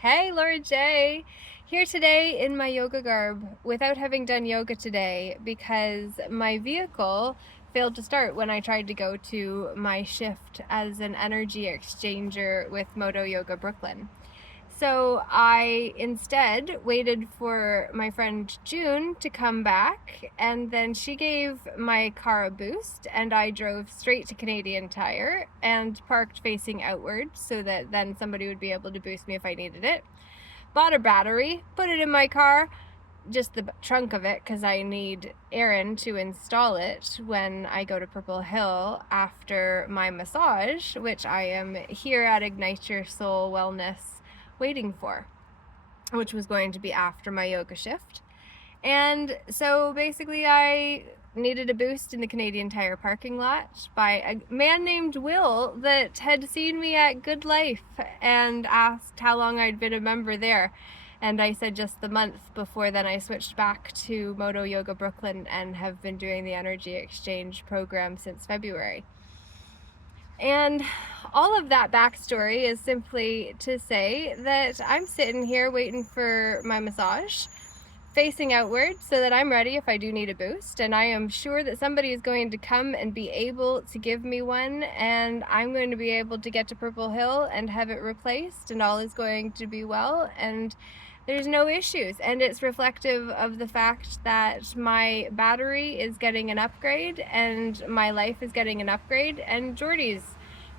Hey, Laura J. Here today in my yoga garb without having done yoga today because my vehicle failed to start when I tried to go to my shift as an energy exchanger with Moto Yoga Brooklyn. So I instead waited for my friend June to come back, and then she gave my car a boost, and I drove straight to Canadian Tire and parked facing outward so that then somebody would be able to boost me if I needed it. Bought a battery, put it in my car, just the trunk of it, because I need Aaron to install it when I go to Purple Hill after my massage, which I am here at Ignite Your Soul Wellness waiting for, which was going to be after my yoga shift. And so basically I needed a boost in the Canadian Tire parking lot by a man named Will that had seen me at Good Life and asked how long I'd been a member there. And I said just the month. Before then I switched back to Moto Yoga Brooklyn and have been doing the energy exchange program since February. And all of that backstory is simply to say that I'm sitting here waiting for my massage, facing outward so that I'm ready if I do need a boost, and I am sure that somebody is going to come and be able to give me one, and I'm going to be able to get to Purple Hill and have it replaced, and all is going to be well, and there's no issues. And it's reflective of the fact that my battery is getting an upgrade and my life is getting an upgrade, and Jordy's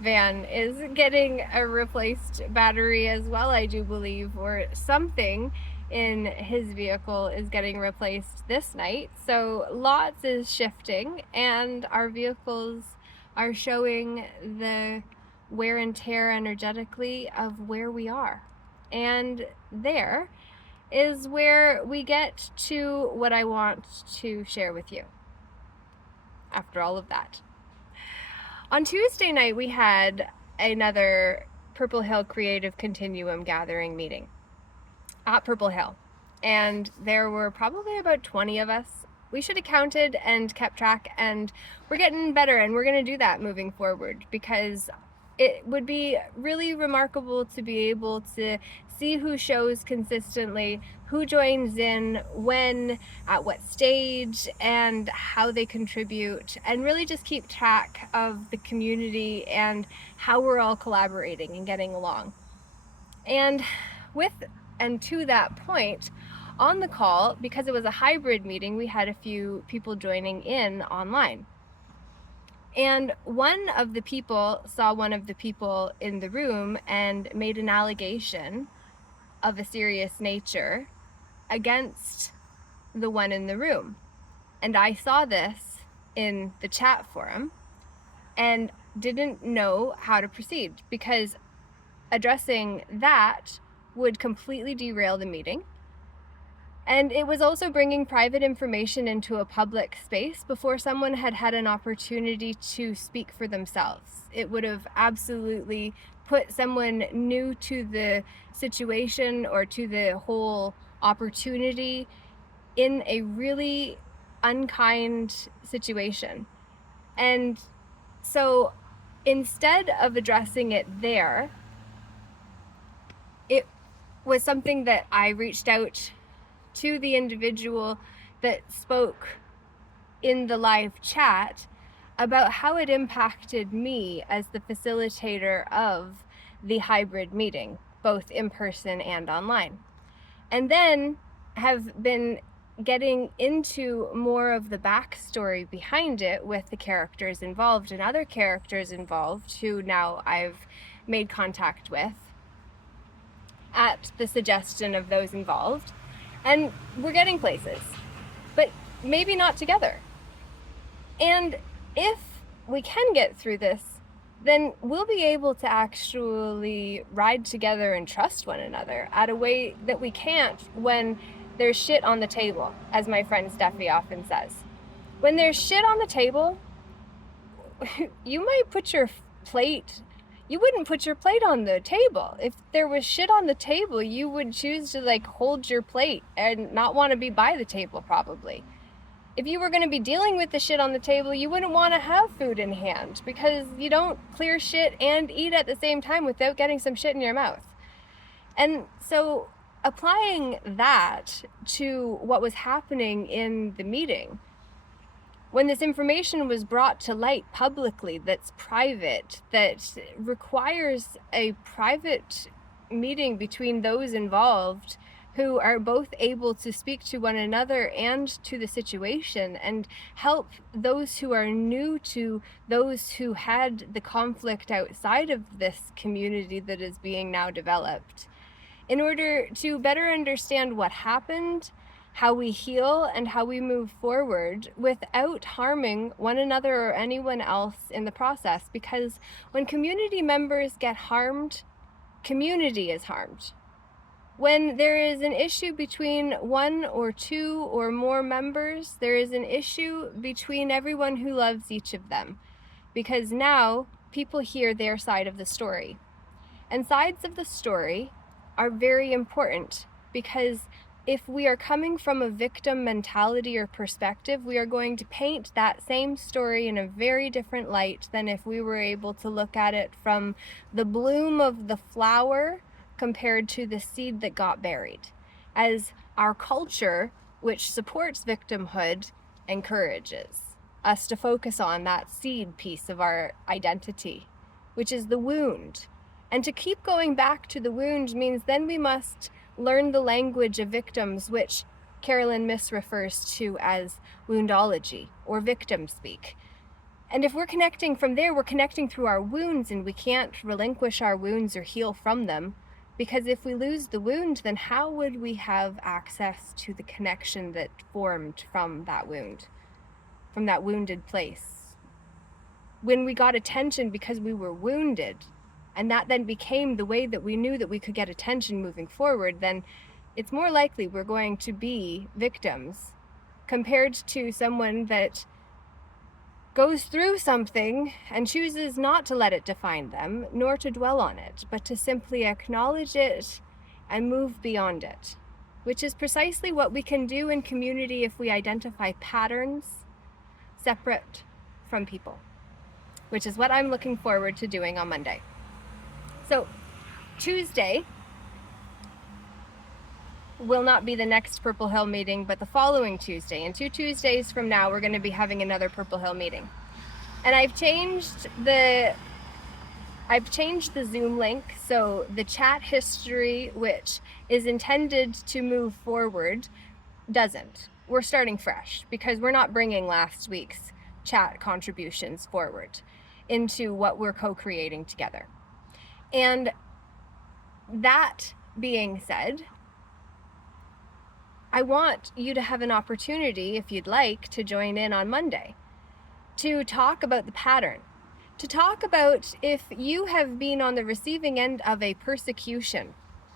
van is getting a replaced battery as well, I do believe, or something in his vehicle is getting replaced this night. So lots is shifting, and our vehicles are showing the wear and tear energetically of where we are. And there is where we get to what I want to share with you after all of that. On Tuesday night, we had another Purple Hill Creative Continuum gathering meeting at Purple Hill. And there were probably about 20 of us. We should have counted and kept track, and we're getting better, and we're going to do that moving forward, because it would be really remarkable to be able to see who shows consistently, who joins in, when, at what stage, and how they contribute, and really just keep track of the community and how we're all collaborating and getting along. And to that point, on the call, because it was a hybrid meeting, we had a few people joining in online. And one of the people saw one of the people in the room and made an allegation of a serious nature against the one in the room. And I saw this in the chat forum and didn't know how to proceed, because addressing that would completely derail the meeting. And it was also bringing private information into a public space before someone had had an opportunity to speak for themselves. It would have absolutely put someone new to the situation or to the whole opportunity in a really unkind situation. And so instead of addressing it there, it was something that I reached out to the individual that spoke in the live chat about how it impacted me as the facilitator of the hybrid meeting, both in person and online. And then have been getting into more of the backstory behind it with the characters involved and other characters involved who now I've made contact with at the suggestion of those involved. And we're getting places, but maybe not together. And if we can get through this, then we'll be able to actually ride together and trust one another at a way that we can't when there's shit on the table, as my friend Steffi often says. When there's shit on the table, you might put your plate you wouldn't put your plate on the table. If there was shit on the table, you would choose to hold your plate and not want to be by the table probably. If you were going to be dealing with the shit on the table, you wouldn't want to have food in hand, because you don't clear shit and eat at the same time without getting some shit in your mouth. And so applying that to what was happening in the meeting, when this information was brought to light publicly, that's private, that requires a private meeting between those involved who are both able to speak to one another and to the situation and help those who are new to those who had the conflict outside of this community that is being now developed, in order to better understand what happened, how we heal, and how we move forward without harming one another or anyone else in the process. Because when community members get harmed, community is harmed. When there is an issue between one or two or more members, there is an issue between everyone who loves each of them. Because now people hear their side of the story. And sides of the story are very important, because if we are coming from a victim mentality or perspective, we are going to paint that same story in a very different light than if we were able to look at it from the bloom of the flower compared to the seed that got buried. As our culture, which supports victimhood, encourages us to focus on that seed piece of our identity, which is the wound. And to keep going back to the wound means then we must learn the language of victims, which Carolyn Miss refers to as woundology or victim speak. And if we're connecting from there, we're connecting through our wounds, and we can't relinquish our wounds or heal from them. Because if we lose the wound, then how would we have access to the connection that formed from that wound, from that wounded place? When we got attention because we were wounded, and that then became the way that we knew that we could get attention moving forward, then it's more likely we're going to be victims compared to someone that goes through something and chooses not to let it define them, nor to dwell on it, but to simply acknowledge it and move beyond it, which is precisely what we can do in community if we identify patterns separate from people, which is what I'm looking forward to doing on Monday. So Tuesday will not be the next Purple Hill meeting, but the following Tuesday. And 2 Tuesdays from now, we're going to be having another Purple Hill meeting. And I've changed the Zoom link, so the chat history, which is intended to move forward, doesn't. We're starting fresh because we're not bringing last week's chat contributions forward into what we're co-creating together. And that being said, I want you to have an opportunity, if you'd like, to join in on Monday to talk about the pattern, to talk about if you have been on the receiving end of a persecution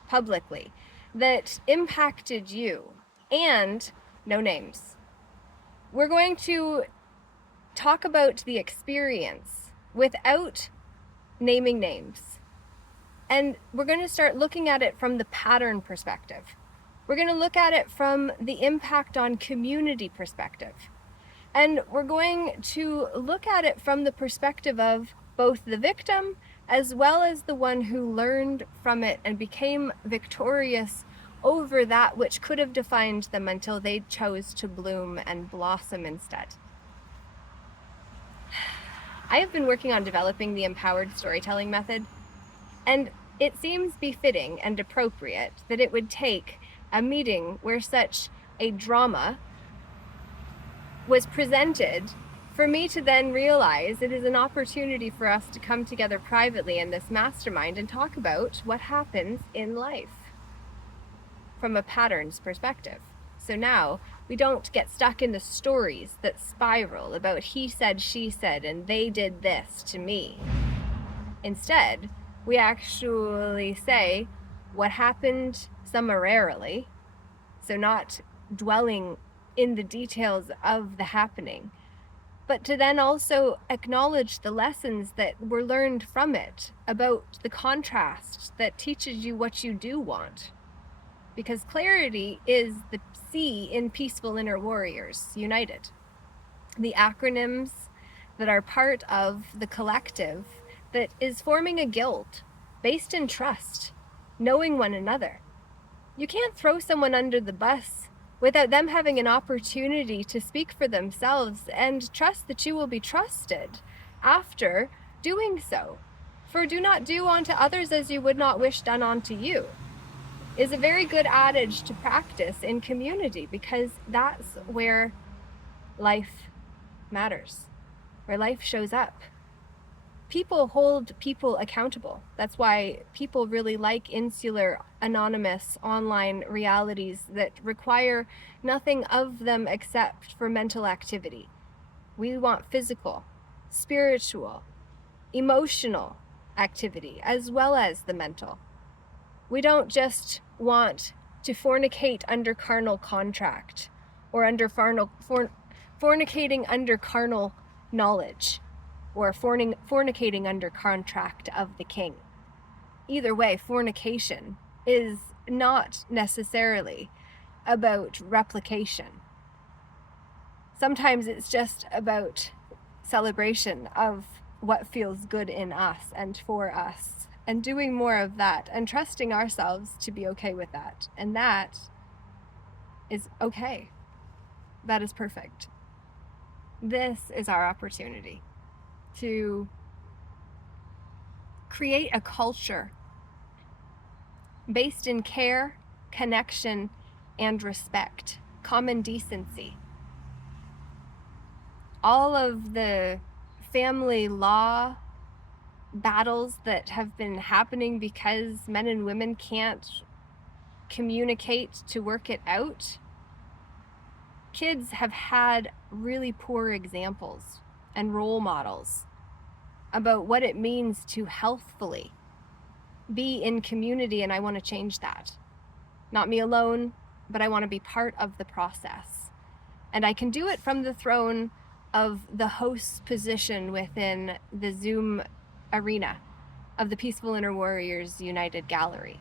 publicly that impacted you, and no names. We're going to talk about the experience without naming names. And we're going to start looking at it from the pattern perspective. We're going to look at it from the impact on community perspective. And we're going to look at it from the perspective of both the victim as well as the one who learned from it and became victorious over that which could have defined them until they chose to bloom and blossom instead. I have been working on developing the empowered storytelling method, and it seems befitting and appropriate that it would take a meeting where such a drama was presented for me to then realize it is an opportunity for us to come together privately in this mastermind and talk about what happens in life from a patterns perspective. So now we don't get stuck in the stories that spiral about he said, she said, and they did this to me. Instead, we actually say what happened summarily, so not dwelling in the details of the happening, but to then also acknowledge the lessons that were learned from it about the contrast that teaches you what you do want. Because clarity is the C in Peaceful Inner Warriors United. The acronyms that are part of the collective that is forming a guild based in trust, knowing one another. You can't throw someone under the bus without them having an opportunity to speak for themselves and trust that you will be trusted after doing so. For do not do unto others as you would not wish done unto you is a very good adage to practice in community, because that's where life matters, where life shows up. People hold people accountable. That's why people really like insular, anonymous online realities that require nothing of them except for mental activity. We want physical, spiritual, emotional activity, as well as the mental. We don't just want to fornicate under carnal contract or under fornicating under carnal knowledge, or fornicating under contract of the king. Either way, fornication is not necessarily about replication. Sometimes it's just about celebration of what feels good in us and for us, and doing more of that and trusting ourselves to be okay with that. And that is okay. That is perfect. This is our opportunity to create a culture based in care, connection, and respect, common decency. All of the family law battles that have been happening because men and women can't communicate to work it out, kids have had really poor examples and role models about what it means to healthfully be in community, and I want to change that. Not me alone, but I want to be part of the process. And I can do it from the throne of the host's position within the Zoom arena of the Peaceful Inner Warriors United Gallery.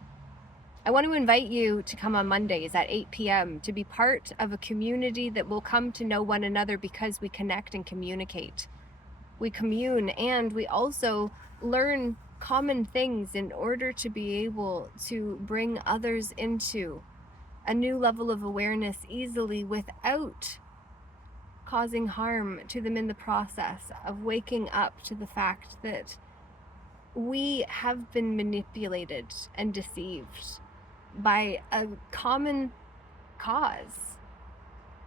I want to invite you to come on Mondays at 8 p.m. to be part of a community that will come to know one another because we connect and communicate. We commune, and we also learn common things in order to be able to bring others into a new level of awareness easily without causing harm to them in the process of waking up to the fact that we have been manipulated and deceived by a common cause.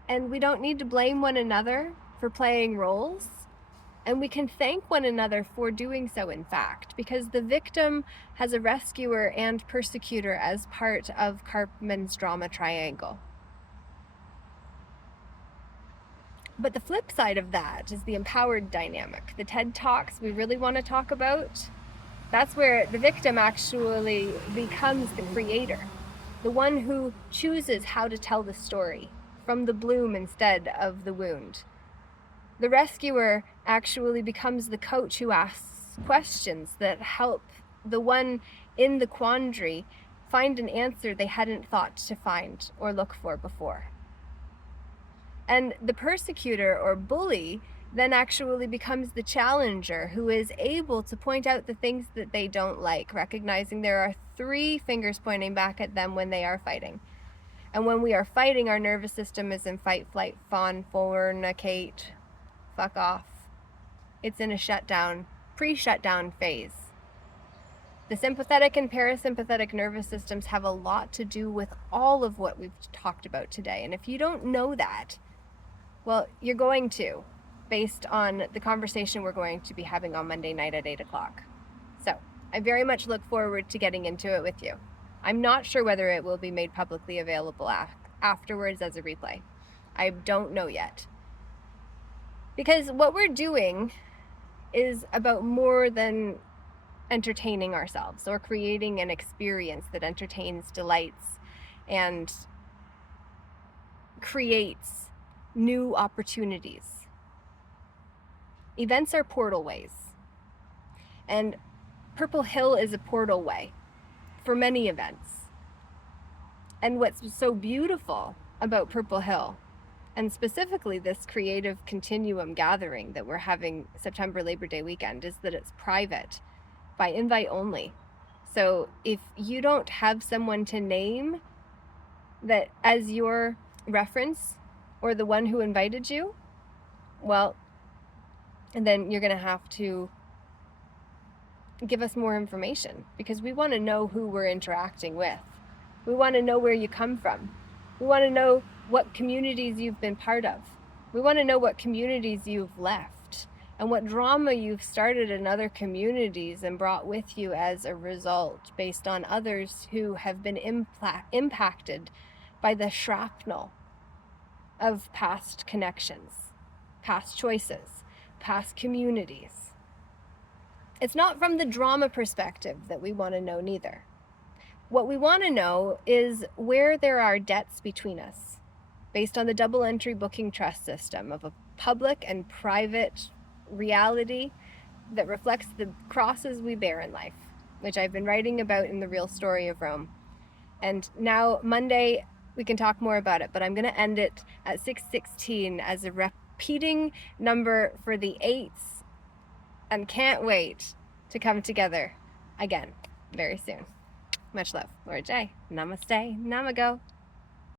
And we don't need to blame one another for playing roles. And we can thank one another for doing so, in fact, because the victim has a rescuer and persecutor as part of Karpman's drama triangle. But the flip side of that is the empowered dynamic. The TED Talks we really want to talk about, that's where the victim actually becomes the creator, the one who chooses how to tell the story from the bloom instead of the wound. The rescuer actually becomes the coach who asks questions that help the one in the quandary find an answer they hadn't thought to find or look for before. And the persecutor or bully then actually becomes the challenger who is able to point out the things that they don't like, recognizing there are 3 fingers pointing back at them when they are fighting. And when we are fighting, our nervous system is in fight, flight, fawn, fornicate, fuck off. It's in a shutdown, pre-shutdown phase. The sympathetic and parasympathetic nervous systems have a lot to do with all of what we've talked about today. And if you don't know that, well, you're going to, based on the conversation we're going to be having on Monday night at 8 o'clock. So I very much look forward to getting into it with you. I'm not sure whether it will be made publicly available afterwards as a replay. I don't know yet. Because what we're doing is about more than entertaining ourselves or creating an experience that entertains, delights, and creates new opportunities. Events are portal ways. And Purple Hill is a portal way for many events. And what's so beautiful about Purple Hill, and specifically this creative continuum gathering that we're having September Labor Day weekend, is that it's private, by invite only. So if you don't have someone to name that as your reference or the one who invited you, well, then you're going to have to give us more information, because we want to know who we're interacting with. We want to know where you come from. We want to know what communities you've been part of. We want to know what communities you've left and what drama you've started in other communities and brought with you as a result, based on others who have been impacted by the shrapnel of past connections, past choices, past communities. It's not from the drama perspective that we want to know neither. What we want to know is where there are debts between us, based on the double entry booking trust system of a public and private reality that reflects the crosses we bear in life, which I've been writing about in The Real Story of Rome. And now Monday, we can talk more about it, but I'm going to end it at 616 as a repeating number for the eights, and can't wait to come together again very soon. Much love. Laura J. Namaste. Namago.